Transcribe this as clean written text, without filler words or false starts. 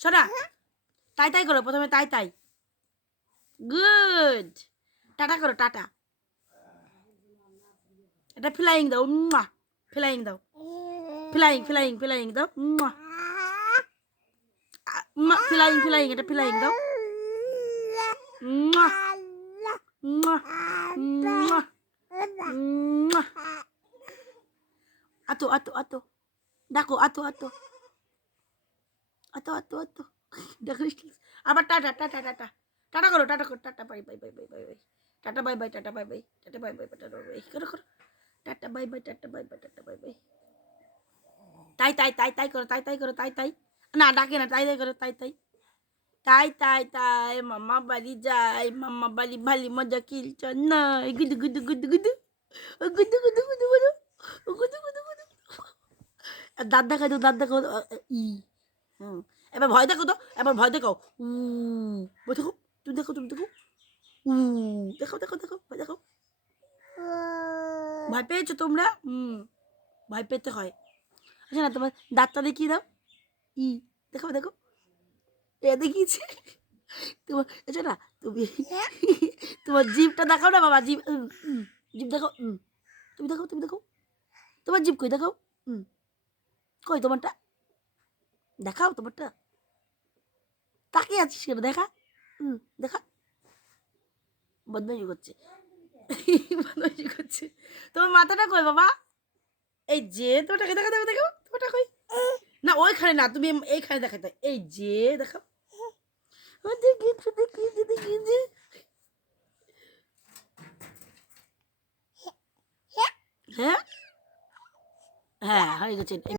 শোনা তাই তাই করো প্রথমে তাই তাই গুড টাটা করো টাটা এটা ফ্লাইং দাও ফ্লাইং দাও ফ্লাইং ফ্লাইং ফ্লাইং দাও ফ্লাইং ফ্লাইং এটা ফ্লাইং দাও আতো আতো আতো ডাকো আতো আতো আতো আতো আতো দেখো আবার টাটা টাটা টাটা টাটা করো tata bye bye bye bye bye bye tata bye bye tata bye bye tata bye bye tata bye bye করো করো tata bye bye tata bye bye tata bye bye তাই তাই তাই তাই করো তাই তাই করো তাই তাই না ডাকে না তাই তাই করো তাই তাই তাই তাই তাই মামা বাড়ি যাই মামা বাড়ি ভালি মজা কিলচন নাই গুদু গুদু গুদু গুদু গুদু গুদু গুদু গুদু গুদু গুদু গুদু দাঁত দেখাই তো দাঁত দেখাও ই এবার ভয় দেখো তো এবার ভয় দেখাও ভয় দেখো তুমি দেখো তুমি দেখো দেখো দেখো দেখো ভয় দেখো ভয় পেয়েছো তোমরা ভয় পেতে হয় আচ্ছা না তোমার দাঁতটা দেখিয়ে দাও দেখো দেখো এ দেখিয়েছে তোমার আচ্ছা না তুমি তোমার জিভটা দেখাও না বাবা জিভ জিভ দেখো তুমি দেখো তুমি দেখো তোমার জিভ কই দেখাও কই তোমারটা দেখাও তোমারটা তাকিয়ে আছিস কেন দেখা দেখা বদমাইশি করছে বদমাইশি করছে তোমার মাথাটা কই বাবা এই যে তোমারটাকে দেখা দেখো দেখো তোমারটা কই না ওইখানে না তুমি এইখানে দেখাতে এই যে দেখো দেখিয়েছো দেখিয়েছে দেখিয়েছে হ্যাঁ হ্যাঁ হয়ে গেছে